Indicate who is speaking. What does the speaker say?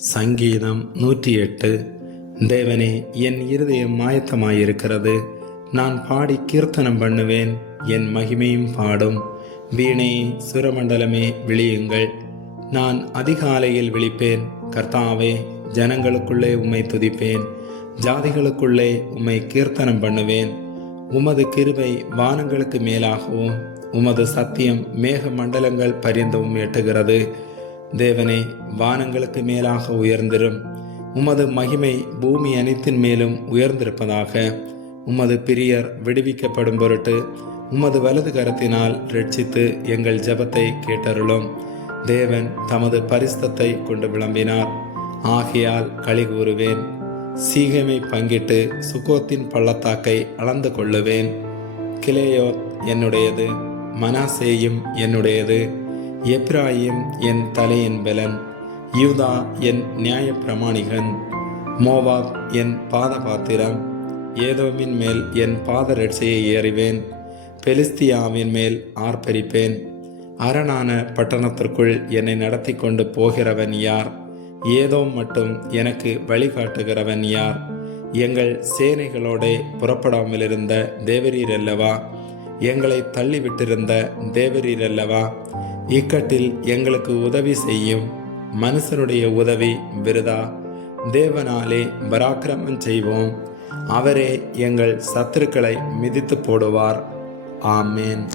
Speaker 1: சங்கீதம் நூற்றி எட்டு தேவனே என் இருதயம் மாயத்தமாயிருக்கிறது. நான் பாடி கீர்த்தனம் பண்ணுவேன். என் மகிமையும் பாடும். வீணே சுரமண்டலமே விழியுங்கள். நான் அதிகாலையில் விழிப்பேன். கர்த்தாவே ஜனங்களுக்குள்ளே உம்மை துதிப்பேன். ஜாதிகளுக்குள்ளே உம்மை கீர்த்தனம் பண்ணுவேன். உமது கிருபை வானங்களுக்கு மேலாகவும் உமது சத்தியம் மேக மண்டலங்கள் பரியந்தவும் எட்டுகிறது. தேவனே வானங்களுக்கு மேலாக உயர்ந்திரும். உமது மகிமை பூமி அனைத்தின் மேலும் உயர்ந்திருப்பதாக. உமது பிரியர் விடுவிக்கப்படும் பொருட்டு உமது வலது கரத்தினால் ரட்சித்து எங்கள் ஜெபத்தை கேட்டருளும். தேவன் தமது பரிசுத்தத்தை கொண்டு விளம்பினார். ஆகையால் களி கூறுவேன். சீகமை பங்கிட்டு சுகோத்தின் பள்ளத்தாக்கை அளந்து கொள்ளுவேன். கிளேயோத் என்னுடையது மனாசேயும் என்னுடையது. எப்ராயிம் என் தலையின் பலன் யூதா என் நியாய பிரமாணிகன் மோவாப் என் பாதபாத்திரம் ஏதோமின் மேல் என் பாதரட்சையை ஏறிவேன் பெலிஸ்தியாவின் மேல் ஆர்ப்பரிப்பேன். அரணான பட்டணத்திற்குள் என்னை நடத்தி கொண்டு போகிறவன் யார்? ஏதோ மட்டும் எனக்கு வழிகாட்டுகிறவன் யார்? எங்கள் சேனைகளோடே புறப்படாமல் இருந்த தேவரீர் அல்லவா? எங்களை தள்ளிவிட்டிருந்த தேவரீர் அல்லவா? இக்கட்டில் எங்களுக்கு உதவி செய்யும் மனுஷனுடைய உதவி விருதா? தேவனாலே பராக்கிரமம் செய்வோம். அவரே எங்கள் சத்துருக்களை மிதித்து போடுவார். ஆமேன்.